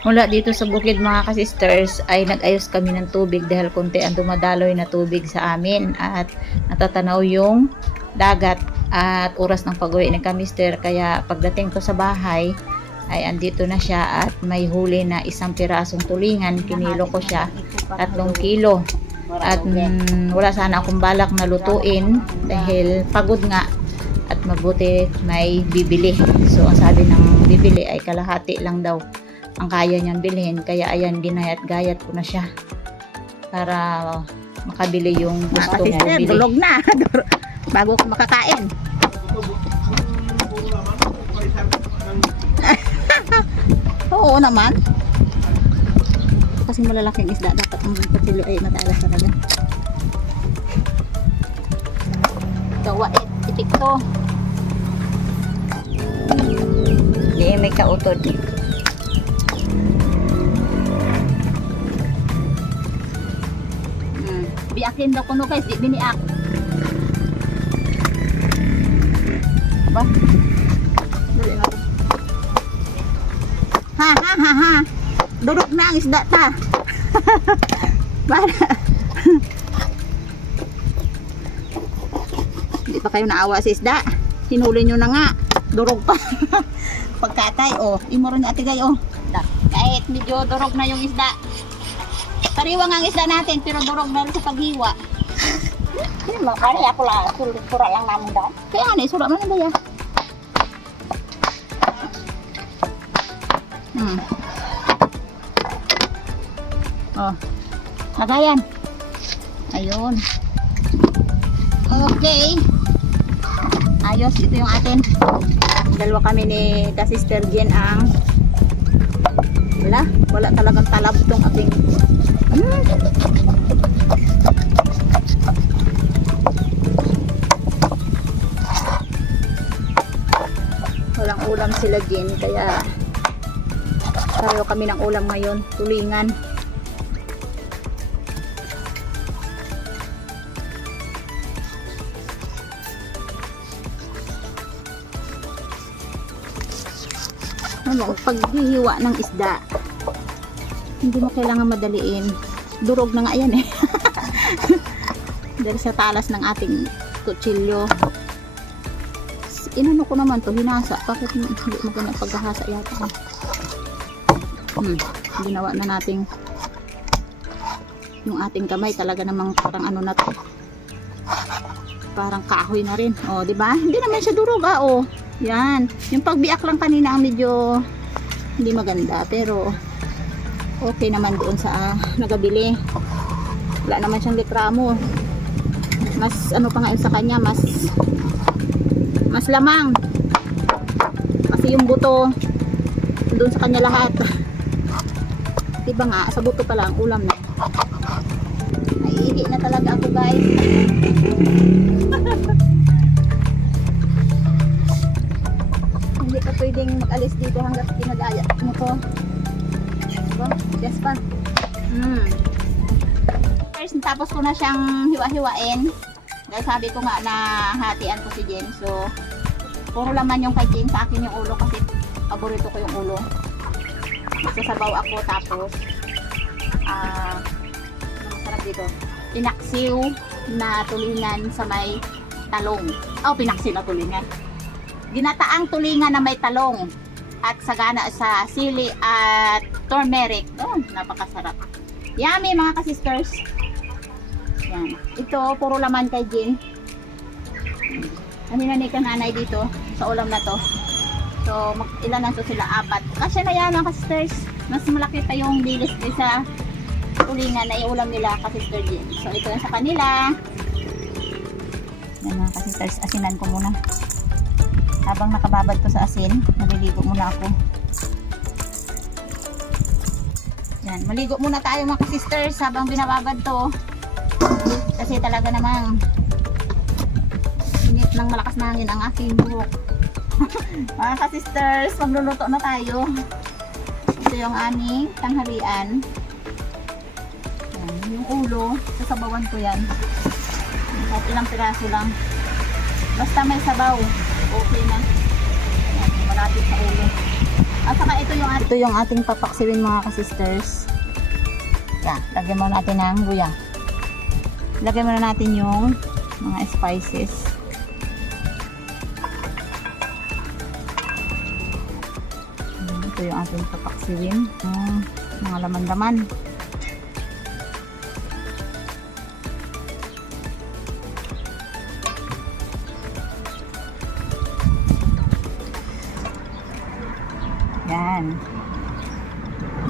Mula dito sa bukid mga ka-sisters ay nag-ayos kami ng tubig dahil konti ang dumadaloy na tubig sa amin at natatanaw yung dagat at oras ng pag-uwi ni ka-mister, kaya pagdating ko sa bahay ay andito na siya at may huli na isang pirasong tulingan. Kinilo ko siya 3 kilo at wala sana akong balak na lutuin dahil pagod nga at mabuti may bibili. So ang sabi ng bibili ay kalahati lang daw ang kaya niyang bilhin, kaya ayan, ginayat-gayat ko na siya para makabili yung gusto mo bili. Bulog na bago ko makakain. Oo naman, kasi malalaking isda dapat ang patilo ay matalas talaga. Gawa itik to. Di may kautod. Biakin daw kuno guys, di biniak. Ba? Ha ha ha ha. Durog na ang isda ta. Para. Hindi pa kayo naawa sa isda. Hinuli nyo na nga. Durog pa. Pagkatay, oh. Imo rin ate gay, oh. Kahit medyo durog na yung isda. Sariwang ang isda natin, pero durog na rin sa paghiwa. Makanya ako lang, surat lang namin dahil. Kaya ano, surat mo na ba yan? Oh, lagayan. Ayun. Okay. Ayos, ito yung atin. Dalawa kami ni ka-sister Jen ang wala talagang talab tong ating walang ulam sila Jen, kaya tayo kami ng ulam ngayon, tulingan. Ano, paghihiwa ng isda, hindi mo kailangan madaliin. Durog na nga yan eh. Dahil sa talas ng ating kutsilyo. Inano ko naman to, hinasa. Bakit hindi maganda paghahasa yata? Ginawa na nating yung ating kamay talaga namang parang ano na to. Parang kahoy na rin. Oh, di ba? Hindi naman siya durog, oh. Yan. Yung pagbiak lang kanina ang medyo hindi maganda, pero okay naman doon sa nagabili. Wala naman siyang likramo. Mas ano pa nga yun sa kanya, mas lamang. Kasi yung buto doon sa kanya lahat. Diba nga, sa buto pa lang ulam na. Naiihi na talaga ako guys. Hindi ka pwedeng mag-alis dito hanggat pinag-ayat mo to. Diba? Yes pa. First, tapos ko na siyang hiwa-hiwain. Dahil sabi ko nga na hatian ko si Jen. So, puro laman yung kay Jen. Sa akin yung ulo kasi paborito ko yung ulo. Magsasabaw ako tapos masarap dito. Pinaksiw na tulingan sa may talong. Oh, pinaksiw na tulingan. Ginataang tulingan na may talong at sagana sa sili at turmeric. Oh, napakasarap. Yummy mga ka-sisters. Yan. Ito, puro laman kay Jen. Kanina ni kananay dito sa ulam na to. So, ilan na to sila? 4. Kasi na yan mga ka-sisters. Mas malaki pa yung dilis sa tulingan na iulam nila ka-sister Jen. So, ito yung sa kanila. Yan mga ka-sisters, asinan ko muna. Habang nakababad to sa asin, maliligo muna ako. Yan, maligo muna tayo mga sisters habang binababad to. Kasi talaga namang init ng malakas na hangin ang aking buhok. Mga sisters, magluluto na tayo. Ito yung aming tanghalian. Yan, yung ulo, sasabawan ko yan. Kahit ilang piraso lang. Basta may sabaw, okay na. Yan, malapit sa ulo. At saka ito yung ating papaksiwin mga ka-sisters. Yan, lagyan muna natin ng luya. Lagyan muna natin yung mga spices. Ito yung ating papaksiwin. Mga laman-laman. Yan.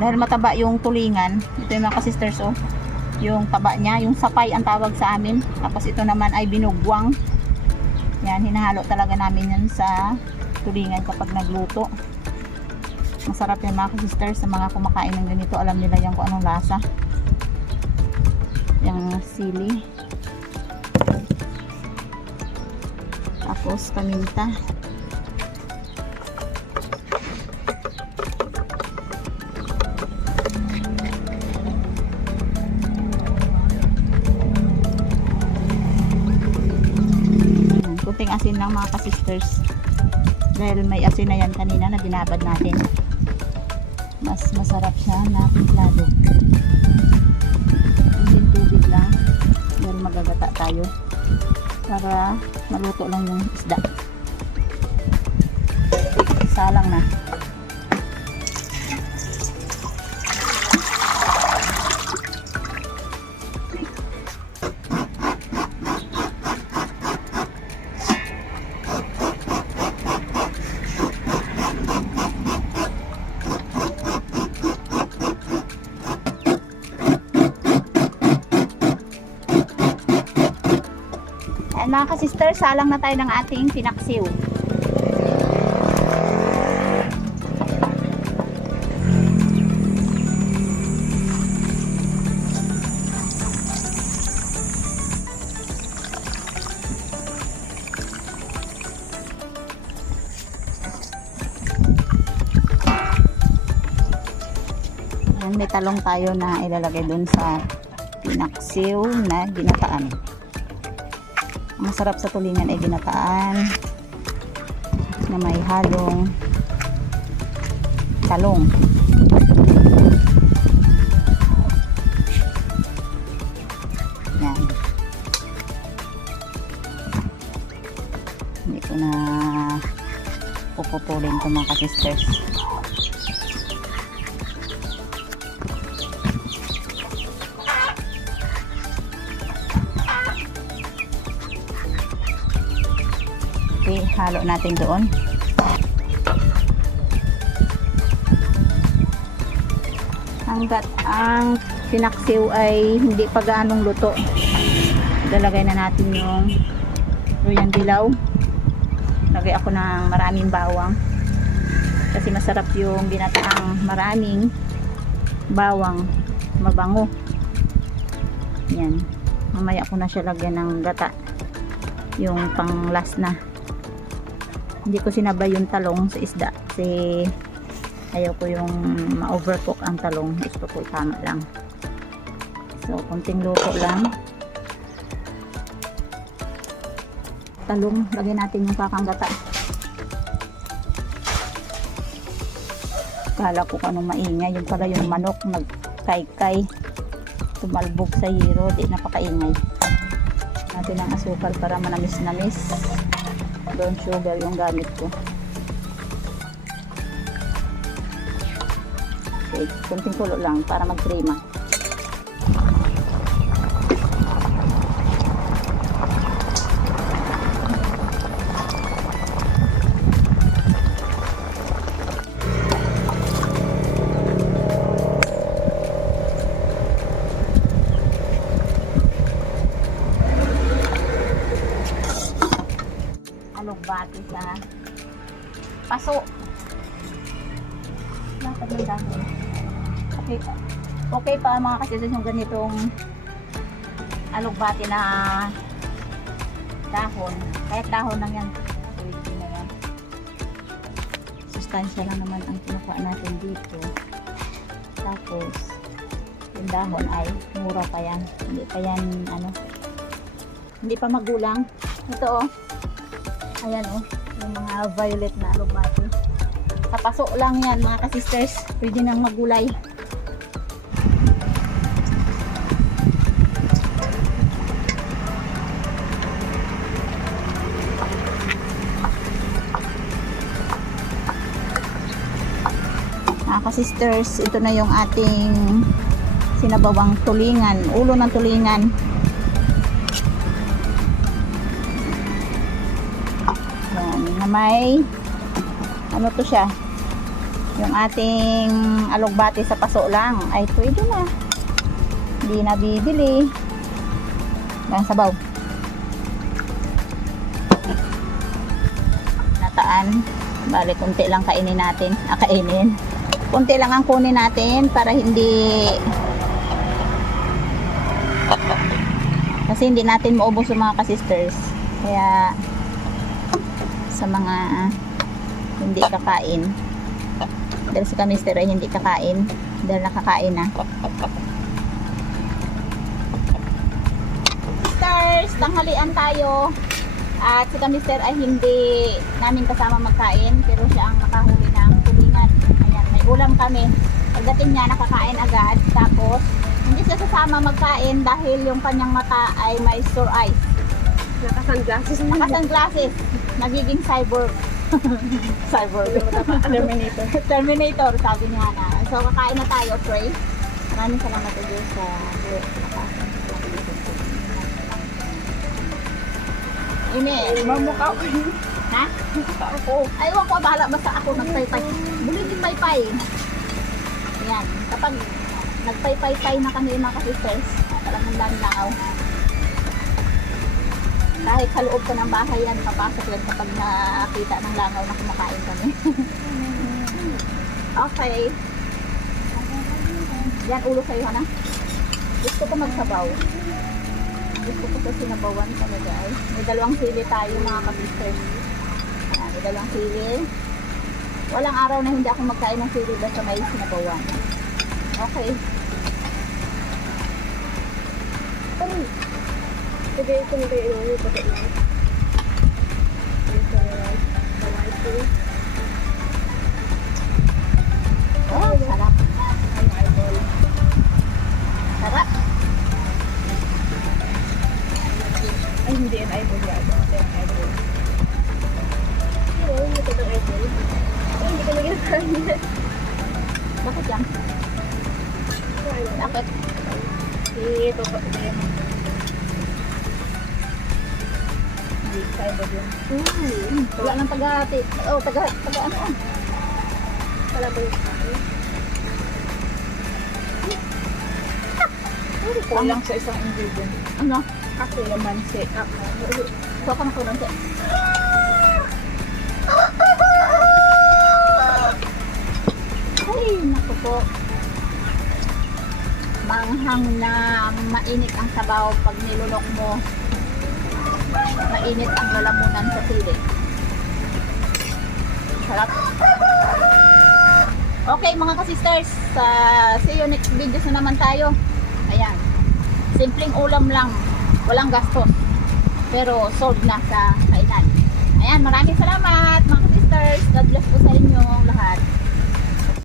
Dahil mataba yung tulingan, ito yung mga ka-sisters, oh. Yung taba niya, yung sapay ang tawag sa amin. Tapos ito naman ay binugwang. Yan, hinahalo talaga namin yan sa tulingan kapag nagluto. Masarap yan mga ka-sisters. Sa mga kumakain ng ganito, alam nila yan kung anong lasa. Yung sili. Tapos paminta. Kunting asin lang mga ka-sisters, dahil may asin na yan kanina na binabad natin, mas masarap siya na timplado. Kunting tubig lang dahil magagata tayo para maluto lang yung isda. Salang na. Mga ka-sister, salang na tayo ng ating pinaksiw. Yan, may talong tayo na ilalagay dun sa pinaksiw na ginataan. Masarap sa tulingan ay ginataan na may halong talong. Yan. Hindi ko na pupupulin ito mga ka-sisters. Halo natin doon. Hanggat ang pinaksiw ay hindi pa gaanong luto, lalagay na natin yung luyang dilaw. Lagay ako ng maraming bawang kasi masarap yung ginataang maraming bawang, mabango. Yan, mamaya ko na siya lagyan ng gata, yung pang last na. Hindi ko sinabay yung talong sa isda kasi ayaw ko yung ma-overcook ang talong. Gusto ko tama lang. So, konting luto lang. Talong, lagyan natin yung kakanggata. Kala ko anong maingay. Yung pala yung manok nagkaykay. Tumalbog sa hiro. Di napakaingay. Natin ang asukal para manamis-namis. Brown sugar yung gamit ko. Okay, kunting kulo lang para mag-crema. Alugbati sa paso. Dapat ng dahon. Okay pa mga kasi yung ganitong alugbati na dahon. Kahit dahon lang yan. Pwede na yan. Sustansya lang naman ang kinukuha natin dito. Tapos yung dahon ay mura pa yan. Hindi pa yan hindi pa magulang. Ito oh. Ayan oh, yung mga violet na alugbati. Kapaso lang yan mga ka-sisters. Pwede nang magulay. Mga ka-sisters, ito na yung ating sinabawang tulingan. Ulo ng tulingan. Yan, na may ano to siya, yung ating alugbati sa paso lang ay pwede na, hindi na bibili. Yan, sabaw nataan, bali kunti lang kainin natin, kunti lang ang kunin natin para hindi, kasi hindi natin maubos yung mga ka-sisters, kaya sa mga hindi kakain, dahil si Kamister ay hindi kakain dahil nakakain na. Stars, tanghalian tayo at si Kamister ay hindi namin kasama magkain, pero siya ang nakahuli ng tulingan. Ayan, may ulam kami. Pagdating niya nakakain agad, tapos hindi siya sasama magkain dahil yung kanyang mata ay may sore eyes. Naka-sunglasses. Nagiging cyborg. Cyborg. Terminator, sabi niya na. So, kakain na tayo, pray. Maraming salamat po Diyos sa buhay. Amen. Mamukha ko. Ha? Ako. Ayaw ko, bahala. Basta ako nagpaypay. Buligin paypay. Yan. Kapag nagpaypay na kami mga ka-sisters, talagang langaw. Kahit sa loob ka ng bahay yan, papasok yan kapag nakita ng langaw na kumakain kami. Okay. Yan, ulo sa'yo, Hana. Gusto ko magsabaw. Gusto ko sa sinabawan talaga ay. May dalawang sili tayo mga ka-sisters. May dalawang sili. Walang araw na hindi ako magkain ng sili basta may sinabawan. Okay. Sige, ito na kayo yung bakit na. Oh, sarap. Sarap. Ay, hindi yan eyeball yan. Ito yung eyeball. Oo, ito yung eyeball. Ay, hindi ka naging kanin. Bakit yan? Bakit? Ito pa. Hindi ka eyeball yun. Wala nang taga-hati. Oh, taga-ano ah. Wala ba yung kain? Kulang sa isang ingredient. Ano? Kasi lamansi. So, ka na kulang siya. Ay, naku po. Manghang na mainit ang sabaw pag nilunok mo. Mainit ang lalamunan sa sili. Sarap. Okay mga ka-sisters, see you next video na naman tayo. Ayan. Simpleng ulam lang. Walang gastos. Pero solve na sa kainan. Ayan, maraming salamat mga ka-sisters. God bless po sa inyo lahat.